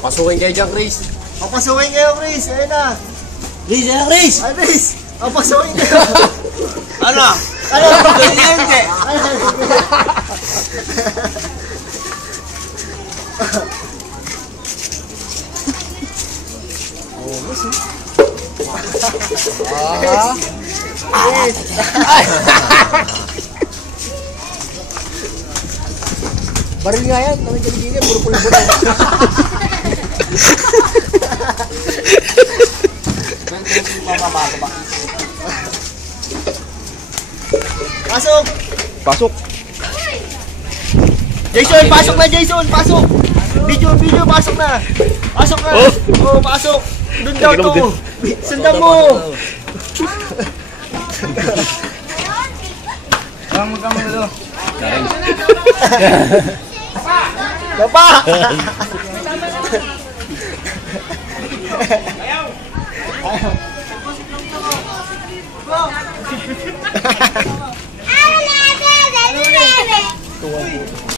Pasukin kayo dyan, Chris. Papasukin kayo, Chris. Ayun na. Chris, ayan, Chris. Ay, Chris. Papasukin kayo. Ano? Ano? Hindi. Baril nga yan. Kami galigin yan. Puro pulbon. Pasok! Pasok. Jason, pasok na Jason! Pasok! Video, pasok na! Pasok na! Oh, pasok! Doon daw to! Sundan mo! Magkama na to. Papa! Ayaw!